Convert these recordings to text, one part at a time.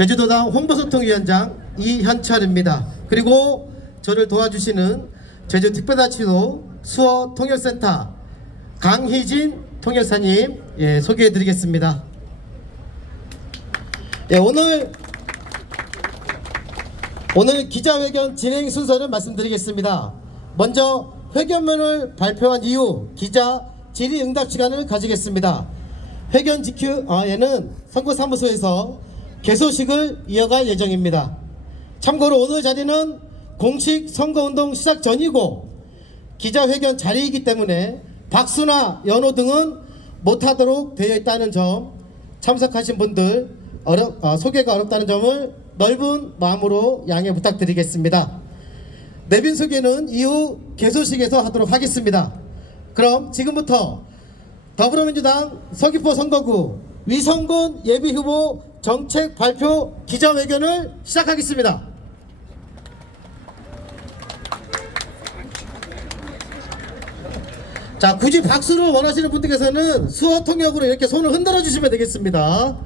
제주도당 홍보소통위원장 이현철입니다. 그리고 저를 도와주시는 제주특별자치도 수어통역센터 강희진 통역사님 소개해드리겠습니다. 오늘 기자회견 진행 순서를 말씀드리겠습니다. 먼저 회견문을 발표한 이후 기자 질의응답 시간을 가지겠습니다. 회견 직후에는 선거사무소에서 개소식을 이어갈 예정입니다. 참고로 오늘 자리는 공식 선거운동 시작 전이고 기자회견 자리이기 때문에 박수나 연호 등은 못하도록 되어 있다는 점, 참석하신 분들 소개가 어렵다는 점을 넓은 마음으로 양해 부탁드리겠습니다. 내빈 소개는 이후 개소식에서 하도록 하겠습니다. 그럼 지금부터 더불어민주당 서귀포 선거구 위성군 예비후보 정책 발표 기자회견을 시작하겠습니다. 자, 굳이 박수를 원하시는 분들께서는 수어 통역으로 이렇게 손을 흔들어 주시면 되겠습니다.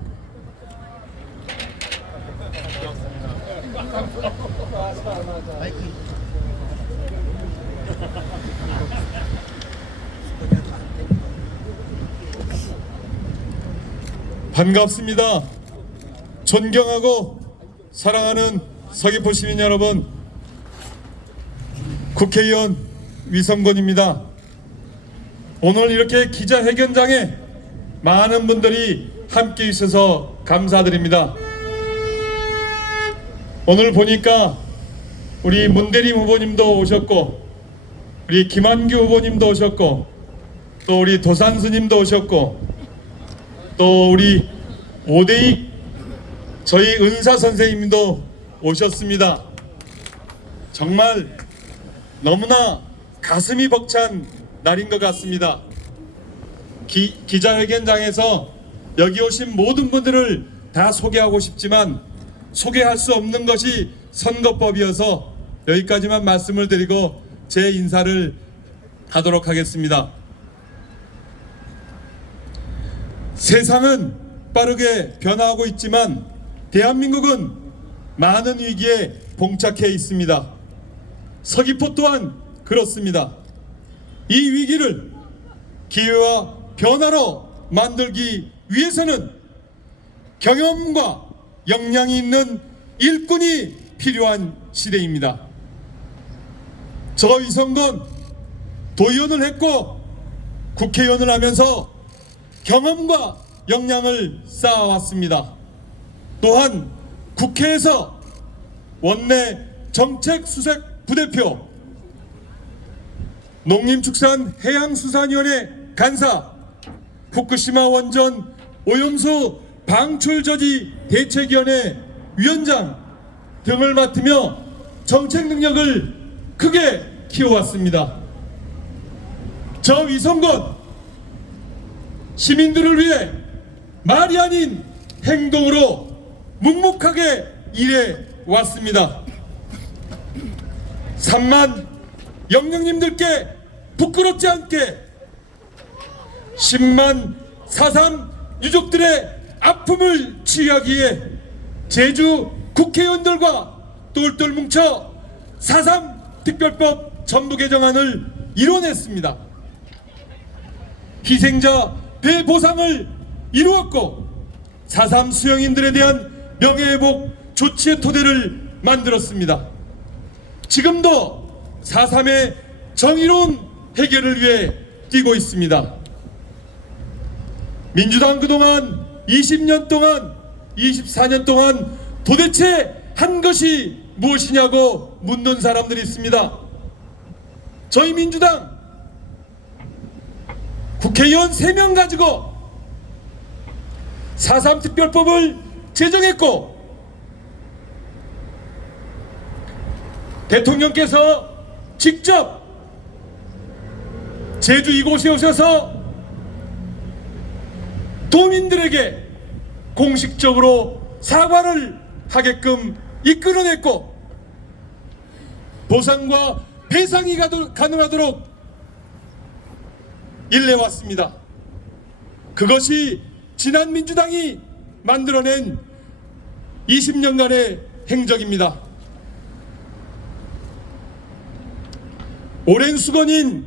반갑습니다. 존경하고 사랑하는 서귀포 시민 여러분, 국회의원 위성곤입니다. 오늘 이렇게 기자회견장에 많은 분들이 함께 있어서 감사드립니다. 오늘 보니까 우리 문대림 후보님도 오셨고, 우리 김한규 후보님도 오셨고, 또 우리 도산스님도 오셨고, 또 우리 오대익 저희 은사 선생님도 오셨습니다. 정말 너무나 가슴이 벅찬 날인 것 같습니다. 기자회견장에서 여기 오신 모든 분들을 다 소개하고 싶지만 소개할 수 없는 것이 선거법이어서 여기까지만 말씀을 드리고 제 인사를 하도록 하겠습니다. 세상은 빠르게 변화하고 있지만 대한민국은 많은 위기에 봉착해 있습니다. 서귀포 또한 그렇습니다. 이 위기를 기회와 변화로 만들기 위해서는 경험과 역량이 있는 일꾼이 필요한 시대입니다. 저 위성곤 도의원을 했고 국회의원을 하면서 경험과 역량을 쌓아왔습니다. 또한 국회에서 원내 정책수석 부대표, 농림축산해양수산위원회 간사, 후쿠시마 원전 오염수 방출저지 대책위원회 위원장 등을 맡으며 정책 능력을 크게 키워왔습니다. 저 위성곤 시민들을 위해 말이 아닌 행동으로 묵묵하게 일해 왔습니다. 3만 영령님들께 부끄럽지 않게 10만 4.3 유족들의 아픔을 치유하기 위해 제주 국회의원들과 똘똘 뭉쳐 4.3 특별법 전부 개정안을 이뤄냈습니다. 희생자 배보상을 이루었고 4.3 수용인들에 대한 명예회복 조치의 토대를 만들었습니다. 지금도 4.3의 정의로운 해결을 위해 뛰고 있습니다. 민주당 그동안 20년 동안 24년 동안 도대체 한 것이 무엇이냐고 묻는 사람들이 있습니다. 저희 민주당 국회의원 3명 가지고 4.3 특별법을 제정했고 대통령께서 직접 제주 이곳에 오셔서 도민들에게 공식적으로 사과를 하게끔 이끌어냈고 보상과 배상이 가능하도록 일내왔습니다. 그것이 지난 민주당이 만들어낸 20년간의 행적입니다. 오랜 수건인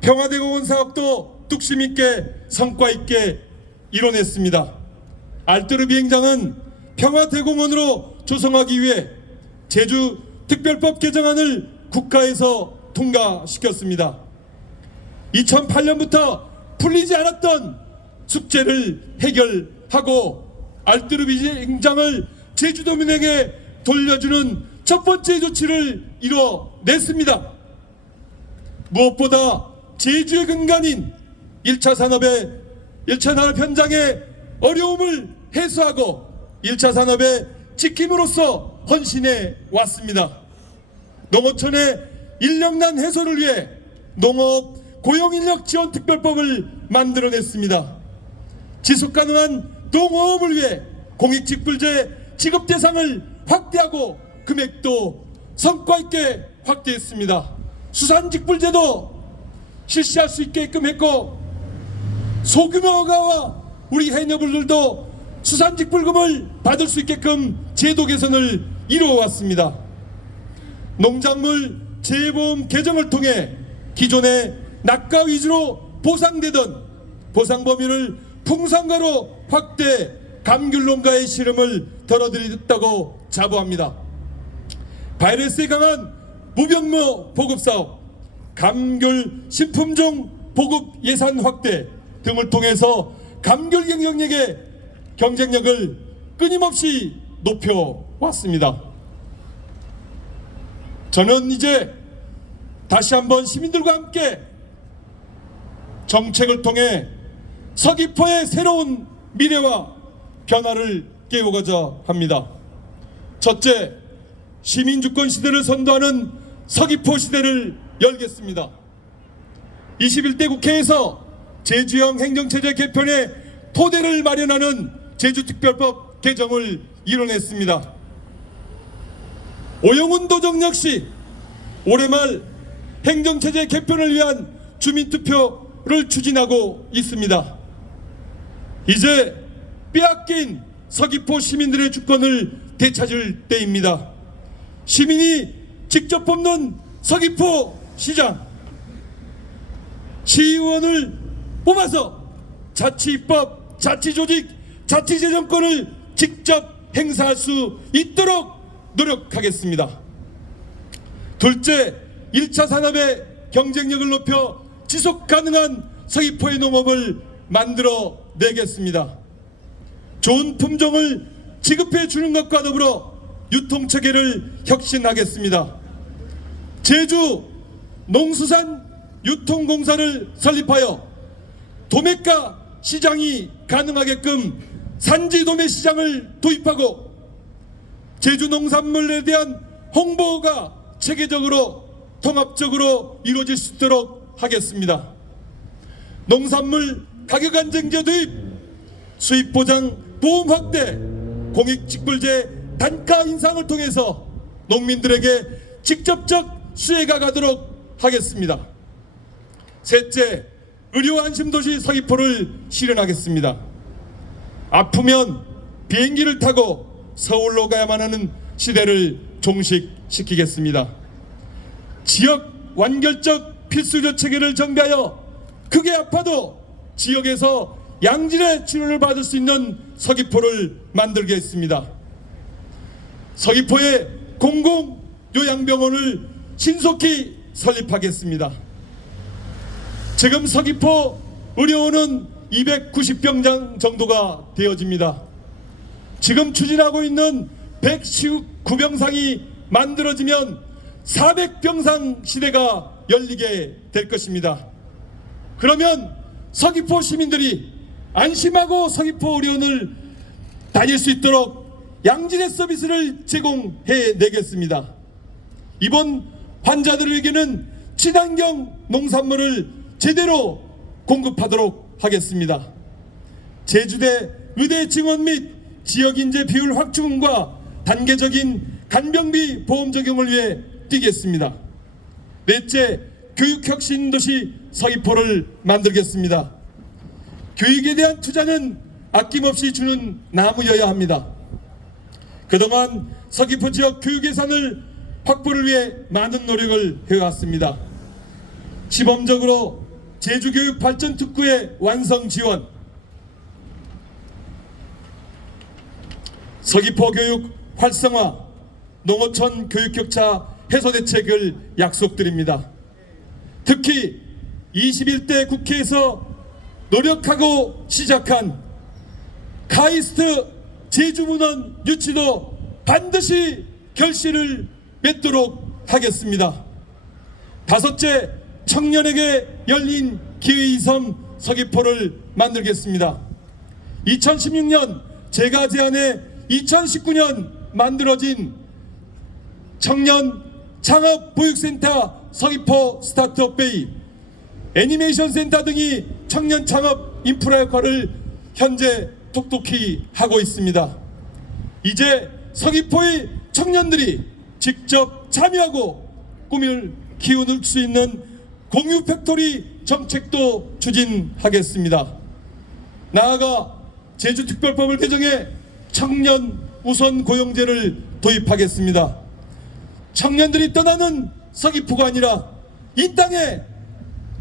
평화대공원 사업도 뚝심 있게 성과 있게 이뤄냈습니다. 알뜨르 비행장은 평화대공원으로 조성하기 위해 제주특별법 개정안을 국가에서 통과시켰습니다. 2008년부터 풀리지 않았던 숙제를 해결하고 알뜨르 비행장을 제주도민에게 돌려주는 첫 번째 조치를 이뤄냈습니다. 무엇보다 제주의 근간인 1차 산업 현장의 어려움을 해소하고 1차 산업의 지킴으로써 헌신해 왔습니다. 농어촌의 인력난 해소를 위해 농업 고용인력 지원 특별법을 만들어냈습니다. 지속가능한 농어업을 위해 공익직불제 지급 대상을 확대하고 금액도 성과 있게 확대했습니다. 수산직불제도 실시할 수 있게끔 했고 소규모 어가와 우리 해녀분들도 수산직불금을 받을 수 있게끔 제도 개선을 이루어왔습니다. 농작물 재해보험 개정을 통해 기존의 낙가 위주로 보상되던 보상 범위를 풍산가로 확대 감귤농가의 시름을 덜어드렸다고 자부합니다. 바이러스에 강한 무병모 보급사업, 감귤 신품종 보급 예산 확대 등을 통해서 감귤 경쟁력을 끊임없이 높여왔습니다. 저는 이제 다시 한번 시민들과 함께 정책을 통해 서귀포의 새로운 미래와 변화를 깨워가자 합니다. 첫째, 시민주권 시대를 선도하는 서귀포 시대를 열겠습니다. 21대 국회에서 제주형 행정체제 개편의 토대를 마련하는 제주특별법 개정을 이뤄냈습니다. 오영훈 도정 역시 올해 말 행정체제 개편을 위한 주민투표를 추진하고 있습니다. 이제 빼앗긴 서귀포 시민들의 주권을 되찾을 때입니다. 시민이 직접 뽑는 서귀포 시장, 시의원을 뽑아서 자치입법, 자치조직, 자치재정권을 직접 행사할 수 있도록 노력하겠습니다. 둘째, 1차 산업의 경쟁력을 높여 지속가능한 서귀포의 농업을 만들어 내겠습니다. 좋은 품종을 지급해 주는 것과 더불어 유통체계를 혁신하겠습니다. 제주 농수산 유통공사를 설립하여 도매가 시장이 가능하게끔 산지 도매 시장을 도입하고 제주 농산물에 대한 홍보가 체계적으로 통합적으로 이루어질 수 있도록 하겠습니다. 농산물 가격 안정제 도입, 수입 보장 보험 확대, 공익직불제 단가 인상을 통해서 농민들에게 직접적 수혜가 가도록 하겠습니다. 셋째, 의료 안심도시 서귀포를 실현하겠습니다. 아프면 비행기를 타고 서울로 가야만 하는 시대를 종식시키겠습니다. 지역 완결적 필수의료 체계를 정비하여 크게 아파도 지역에서 양질의 치료를 받을 수 있는 서귀포를 만들겠습니다. 서귀포에 공공요양병원을 신속히 설립하겠습니다. 지금 서귀포 의료원은 290병상 정도가 되어집니다. 지금 추진하고 있는 119병상이 만들어지면 400병상 시대가 열리게 될 것입니다. 그러면 서귀포 시민들이 안심하고 서귀포 의료원을 다닐 수 있도록 양질의 서비스를 제공해 내겠습니다. 이번 환자들에게는 친환경 농산물을 제대로 공급하도록 하겠습니다. 제주대 의대 증원 및 지역인재 비율 확충과 단계적인 간병비 보험 적용을 위해 뛰겠습니다. 넷째, 교육혁신도시 서귀포를 만들겠습니다. 교육에 대한 투자는 아낌없이 주는 나무여야 합니다. 그동안 서귀포 지역 교육 예산을 확보를 위해 많은 노력을 해왔습니다. 시범적으로 제주교육 발전 특구의 완성 지원, 서귀포 교육 활성화, 농어촌 교육 격차 해소 대책을 약속드립니다. 특히 21대 국회에서 노력하고 시작한 카이스트 제주문헌 유치도 반드시 결실을 맺도록 하겠습니다. 다섯째, 청년에게 열린 기회의 섬 서귀포를 만들겠습니다. 2016년 제가 제안해 2019년 만들어진 청년 창업보육센터 서귀포 스타트업베이, 애니메이션 센터 등이 청년 창업 인프라 역할을 현재 톡톡히 하고 있습니다. 이제 서귀포의 청년들이 직접 참여하고 꿈을 키울 수 있는 공유 팩토리 정책도 추진하겠습니다. 나아가 제주특별법을 개정해 청년 우선 고용제를 도입하겠습니다. 청년들이 떠나는 서귀포가 아니라 이 땅에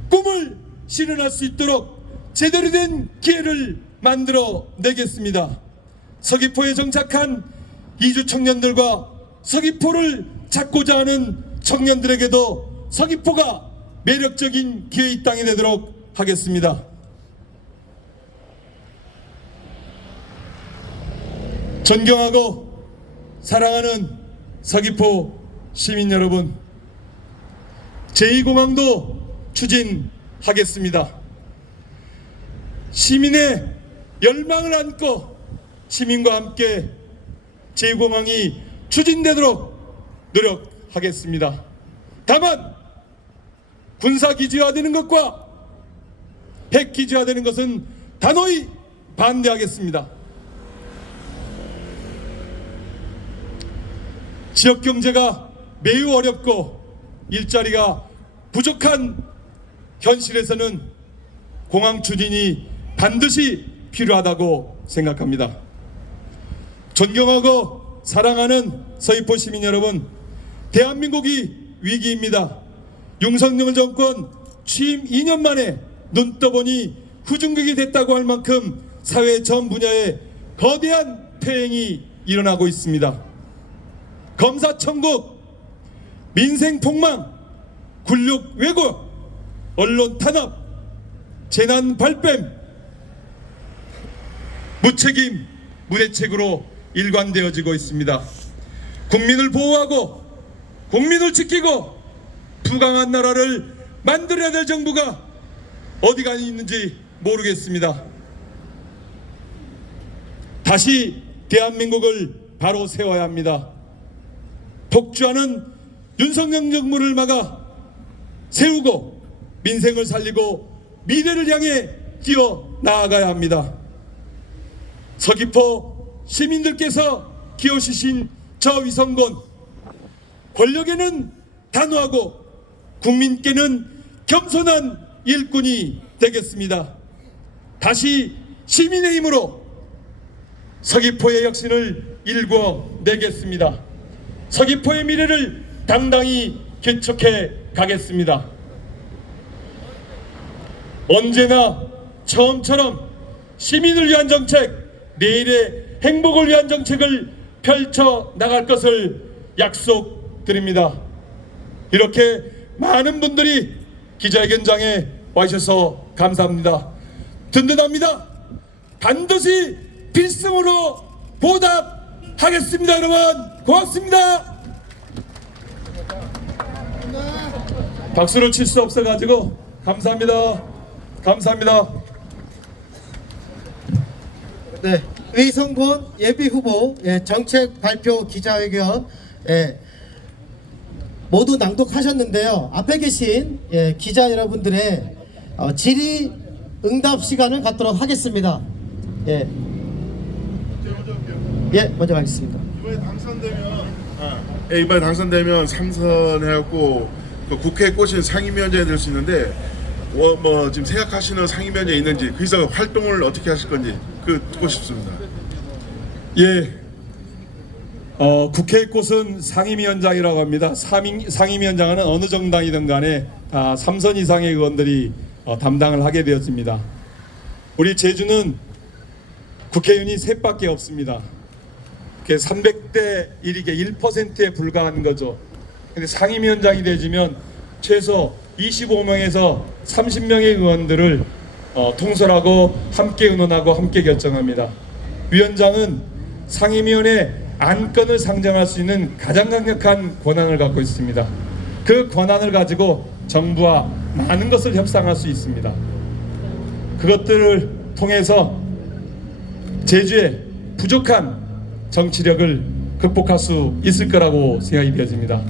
꿈을 실현할 수 있도록 제대로 된 기회를 만들어 내겠습니다. 서귀포에 정착한 이주 청년들과 서귀포를 찾고자 하는 청년들에게도 서귀포가 매력적인 기회의 땅이 되도록 하겠습니다. 존경하고 사랑하는 서귀포 시민 여러분, 제2공항도 추진하겠습니다. 시민의 열망을 안고 시민과 함께 제2공항이 추진되도록 노력하겠습니다. 다만 군사기지화되는 것과 핵기지화되는 것은 단호히 반대하겠습니다. 지역경제가 매우 어렵고 일자리가 부족한 현실에서는 공항 추진이 반드시 필요하다고 생각합니다. 존경하고 사랑하는 서귀포 시민 여러분, 대한민국이 위기입니다. 윤석열 정권 취임 2년 만에 눈 떠보니 후진국이 됐다고 할 만큼 사회 전 분야에 거대한 폐행이 일어나고 있습니다. 검사천국, 민생 폭망, 군력 왜곡, 언론 탄압, 재난 발뺌, 무책임, 무대책으로 일관되어지고 있습니다. 국민을 보호하고 국민을 지키고 부강한 나라를 만들어야 될 정부가 어디가 있는지 모르겠습니다. 다시 대한민국을 바로 세워야 합니다. 독주하는 윤석열 정부를 막아 세우고 민생을 살리고 미래를 향해 뛰어 나아가야 합니다. 서귀포 시민들께서 기어주신 저 위성군, 권력에는 단호하고 국민께는 겸손한 일꾼이 되겠습니다. 다시 시민의 힘으로 서귀포의 혁신을 일궈내겠습니다. 서귀포의 미래를 당당히 개척해 가겠습니다. 언제나 처음처럼 시민을 위한 정책, 내일의 행복을 위한 정책을 펼쳐 나갈 것을 약속드립니다. 이렇게 많은 분들이 기자회견장에 와주셔서 감사합니다. 든든합니다. 반드시 필승으로 보답하겠습니다. 여러분 고맙습니다. 박수를 칠 수 없어가지고 감사합니다. 감사합니다. 네, 의성군 예비후보 정책 발표 기자회견 모두 낭독하셨는데요. 앞에 계신 기자 여러분들의 질의 응답 시간을 갖도록 하겠습니다. 먼저 가겠습니다. 이번에 당선되면 상선해갖고 그 국회에 꽂힌 상임위원장이 될 수 있는데 뭐 지금 생각하시는 상임위원장이 있는지, 거기서 활동을 어떻게 하실 건지 그 듣고 싶습니다. 국회의 꽃은 상임위원장이라고 합니다. 상임위원장은 어느 정당이든 간에 다 3선 이상의 의원들이 담당을 하게 되었습니다. 우리 제주는 국회의원이 셋밖에 없습니다. 300대 1이게 1%에 불과한 거죠. 근데 상임위원장이 되지면 최소 25명에서 30명의 의원들을 통솔하고 함께 의논하고 함께 결정합니다. 위원장은 상임위원회 안건을 상정할 수 있는 가장 강력한 권한을 갖고 있습니다. 그 권한을 가지고 정부와 많은 것을 협상할 수 있습니다. 그것들을 통해서 제주의 부족한 정치력을 극복할 수 있을 거라고 생각이 되어집니다.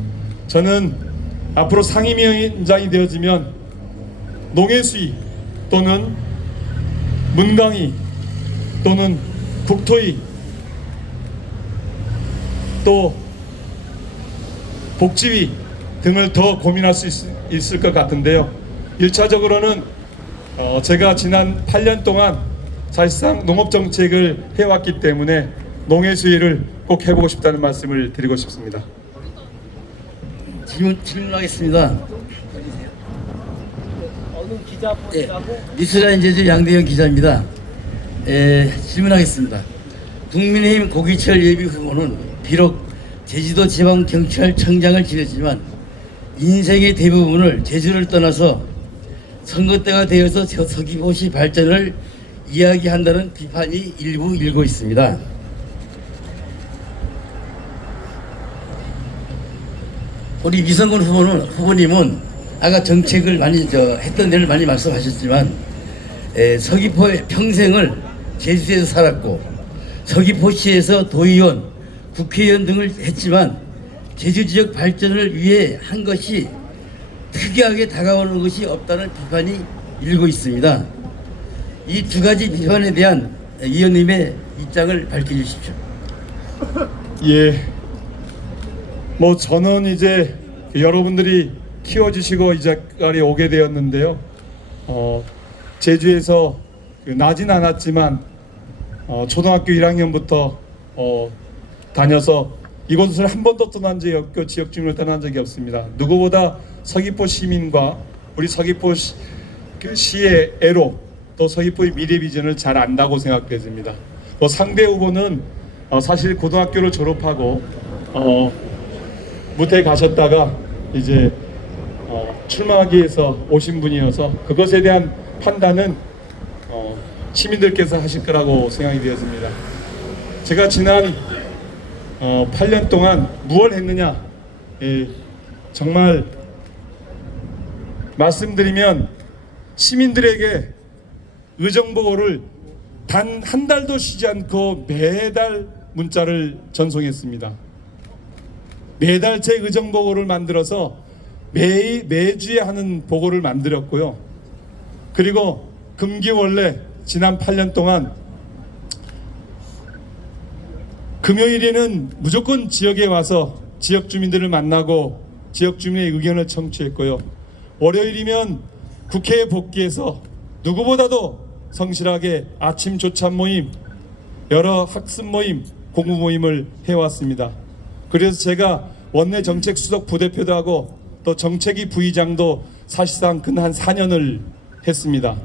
저는 앞으로 상임위원장이 되어지면 농해수위 또는 문강위 또는 국토위 또 복지위 등을 더 고민할 수 있을 것 같은데요. 1차적으로는 제가 지난 8년 동안 사실상 농업정책을 해왔기 때문에 농해수위를 꼭 해보고 싶다는 말씀을 드리고 싶습니다. 질문하겠습니다. 뉴스라인 제주 양대영 기자입니다. 질문하겠습니다. 국민의힘 고기철 예비 후보는 비록 제주도 지방경찰청장을 지냈지만 인생의 대부분을 제주를 떠나서 선거 때가 되어서 서귀포시 발전을 이야기한다는 비판이 일부 일고 있습니다. 우리 미성근 후보님은 아까 정책을 많이 했던 데를 많이 말씀하셨지만 서귀포의 평생을 제주에서 살았고 서귀포시에서 도의원, 국회의원 등을 했지만 제주 지역 발전을 위해 한 것이 특이하게 다가오는 것이 없다는 비판이 일고 있습니다. 이 두 가지 비판에 대한 의원님의 입장을 밝혀주십시오. 예. 저는 이제 여러분들이 키워주시고 이 자리에 오게 되었는데요. 제주에서 나진 않았지만 초등학교 1학년부터 다녀서 이곳을 한 번도 떠난 적이 없고 지역 주민을 떠난 적이 없습니다. 누구보다 서귀포 시민과 우리 서귀포 시의 애로 또 서귀포의 미래 비전을 잘 안다고 생각됩니다. 상대 후보는 사실 고등학교를 졸업하고 무태에 가셨다가 이제 출마하기 위해서 오신 분이어서 그것에 대한 판단은 시민들께서 하실 거라고 생각이 되었습니다. 제가 지난 8년 동안 무엇을 했느냐, 정말 말씀드리면 시민들에게 의정보고를 단 한 달도 쉬지 않고 매달 문자를 전송했습니다. 매달째 의정보고를 만들어서 매주에 하는 보고를 만들었고요. 그리고 금기원래 지난 8년 동안 금요일에는 무조건 지역에 와서 지역 주민들을 만나고 지역 주민의 의견을 청취했고요. 월요일이면 국회에 복귀해서 누구보다도 성실하게 아침 조찬 모임, 여러 학습 모임, 공부 모임을 해왔습니다. 그래서 제가 원내 정책 수석 부대표도 하고 또 정책위 부의장도 사실상 근 한 4년을 했습니다.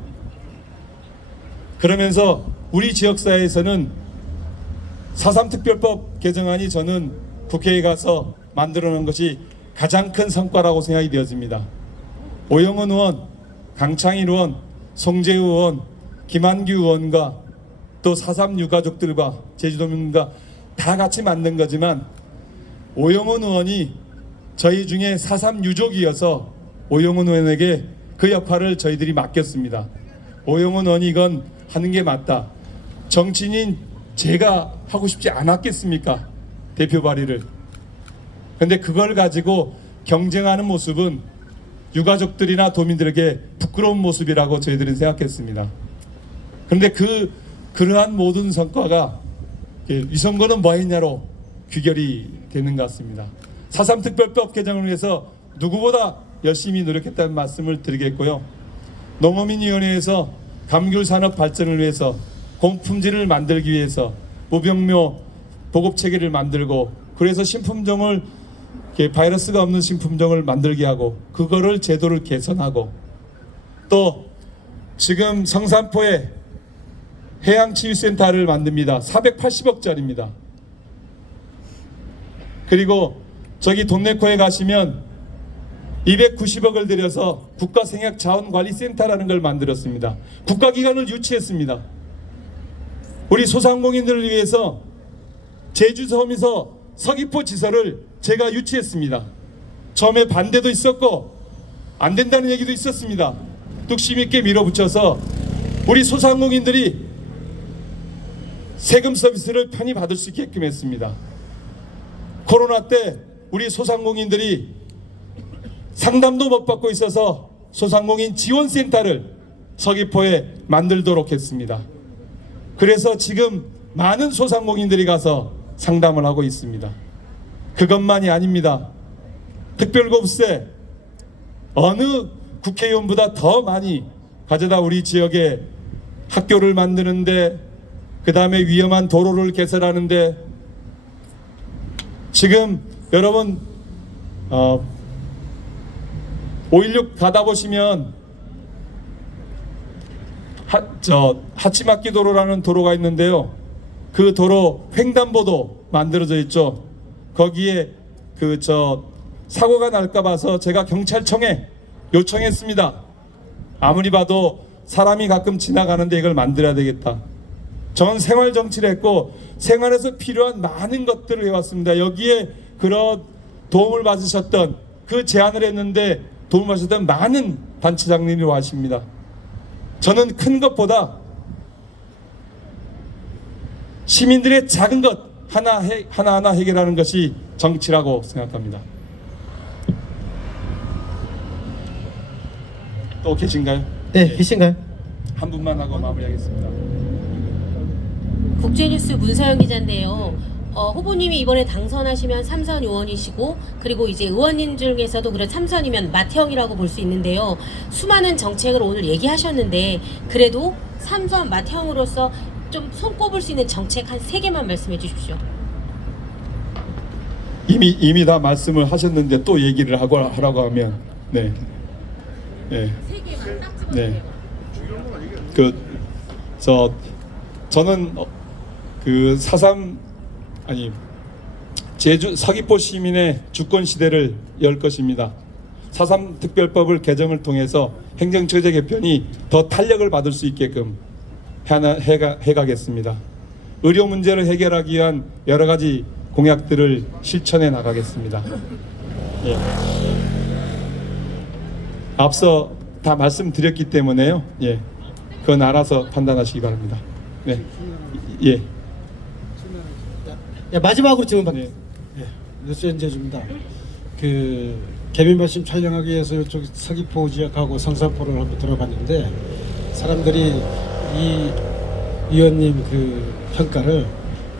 그러면서 우리 지역사회에서는 4.3 특별법 개정안이 저는 국회에 가서 만들어 놓은 것이 가장 큰 성과라고 생각이 되어집니다. 오영훈 의원, 강창일 의원, 송재우 의원, 김한규 의원과 또 4.3 유가족들과 제주도민과 다 같이 만든 거지만 오영훈 의원이 저희 중에 4.3 유족이어서 오영훈 의원에게 그 역할을 저희들이 맡겼습니다. 오영훈 의원이 이건 하는 게 맞다. 정치인인 제가 하고 싶지 않았겠습니까? 대표 발의를. 근데 그걸 가지고 경쟁하는 모습은 유가족들이나 도민들에게 부끄러운 모습이라고 저희들은 생각했습니다. 그런데 그러한 모든 성과가 이 선거는 뭐 했냐로 귀결이 되는 것 같습니다. 4.3 특별법 개정을 위해서 누구보다 열심히 노력했다는 말씀을 드리겠고요. 농어민위원회에서 감귤 산업 발전을 위해서 공품질을 만들기 위해서 무병묘 보급 체계를 만들고 그래서 신품종을 이렇게 바이러스가 없는 신품종을 만들게 하고 그거를 제도를 개선하고 또 지금 성산포에 해양치유센터를 만듭니다. 480억짜리입니다. 그리고 저기 동래코에 가시면 290억을 들여서 국가생약자원관리센터라는 걸 만들었습니다. 국가기관을 유치했습니다. 우리 소상공인들을 위해서 제주섬에서 서귀포 지서를 제가 유치했습니다. 처음에 반대도 있었고 안 된다는 얘기도 있었습니다. 뚝심 있게 밀어붙여서 우리 소상공인들이 세금 서비스를 편히 받을 수 있게끔 했습니다. 코로나 때 우리 소상공인들이 상담도 못 받고 있어서 소상공인 지원센터를 서귀포에 만들도록 했습니다. 그래서 지금 많은 소상공인들이 가서 상담을 하고 있습니다. 그것만이 아닙니다. 특별고부세 어느 국회의원보다 더 많이 가져다 우리 지역에 학교를 만드는데 그 다음에 위험한 도로를 개설하는데 지금 여러분 516 가다 보시면 하치마키 도로라는 도로가 있는데요. 그 도로 횡단보도 만들어져 있죠. 거기에 사고가 날까 봐서 제가 경찰청에 요청했습니다. 아무리 봐도 사람이 가끔 지나가는데 이걸 만들어야 되겠다. 전 생활 정치를 했고 생활에서 필요한 많은 것들을 해왔습니다. 여기에 그런 도움을 받으셨던 그 제안을 했는데 도움을 받으셨던 많은 단체장님이 와십니다. 저는 큰 것보다 시민들의 작은 것 하나하나 해결하는 것이 정치라고 생각합니다. 또 계신가요? 네, 계신가요? 한 분만 하고 마무리하겠습니다. 국제뉴스 문서영 기자인데요. 후보님이 이번에 당선하시면 3선 의원이시고 그리고 이제 의원님 중에서도 그런 3선이면 맏형이라고 볼 수 있는데요. 수많은 정책을 오늘 얘기하셨는데 그래도 3선 맏형으로서 좀 손꼽을 수 있는 정책 한 3개만 말씀해 주십시오. 이미 다 말씀을 하셨는데 또 얘기를 하라고 하면 네. 3개만 딱 집어주세요. 네. 저는 제주 서귀포 시민의 주권 시대를 열 것입니다. 4.3 특별법을 개정을 통해서 행정처제 개편이 더 탄력을 받을 수 있게끔 해가겠습니다. 의료 문제를 해결하기 위한 여러 가지 공약들을 실천해 나가겠습니다. 예. 앞서 다 말씀드렸기 때문에요. 예. 그건 알아서 판단하시기 바랍니다. 네. 예. 네, 마지막으로 질문 네. 뉴스 연재주입니다. 개민 말씀 촬영하기 위해서 이쪽 서귀포 지역하고 성산포를 한번 들어봤는데 사람들이 이 위원님 평가를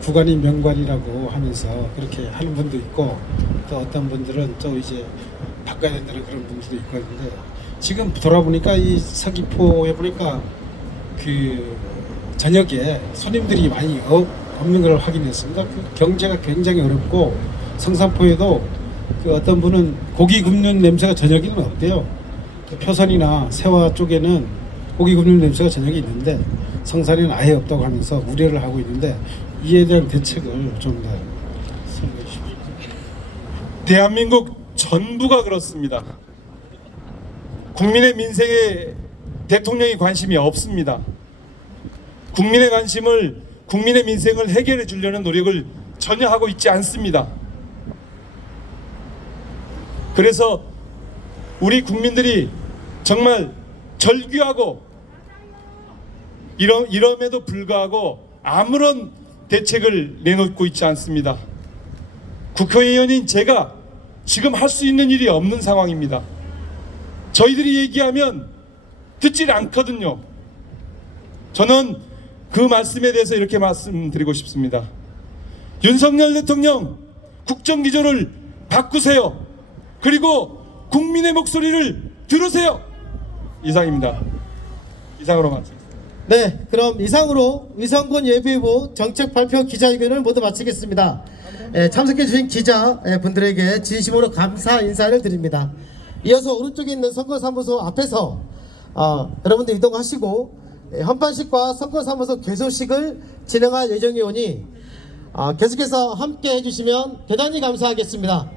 구간이 명관이라고 하면서 그렇게 하는 분도 있고 또 어떤 분들은 또 이제 바꿔야 된다는 그런 분들도 있고 하는데 지금 돌아보니까 이 서귀포에 보니까 저녁에 손님들이 많이 없는 걸 확인했습니다. 경제가 굉장히 어렵고 성산포에도 어떤 분은 고기 굽는 냄새가 저녁에는 없대요. 표선이나 세화 쪽에는 고기 굽는 냄새가 저녁에 있는데 성산에는 아예 없다고 하면서 우려를 하고 있는데 이에 대한 대책을 좀 더 설명해 주십시오. 대한민국 전부가 그렇습니다. 국민의 민생에 대통령이 관심이 없습니다. 국민의 민생을 해결해 주려는 노력을 전혀 하고 있지 않습니다. 그래서 우리 국민들이 정말 절규하고 이럼에도 불구하고 아무런 대책을 내놓고 있지 않습니다. 국회의원인 제가 지금 할 수 있는 일이 없는 상황입니다. 저희들이 얘기하면 듣질 않거든요. 저는 그 말씀에 대해서 이렇게 말씀드리고 싶습니다. 윤석열 대통령 국정기조를 바꾸세요. 그리고 국민의 목소리를 들으세요. 이상입니다. 이상으로 마치겠습니다. 네, 그럼 이상으로 위성군 예비후보 정책 발표 기자회견을 모두 마치겠습니다. 참석해주신 기자 분들에게 진심으로 감사 인사를 드립니다. 이어서 오른쪽에 있는 선거사무소 앞에서 여러분들 이동하시고 헌판식과 선거사무소 개소식을 진행할 예정이오니 계속해서 함께 해주시면 대단히 감사하겠습니다.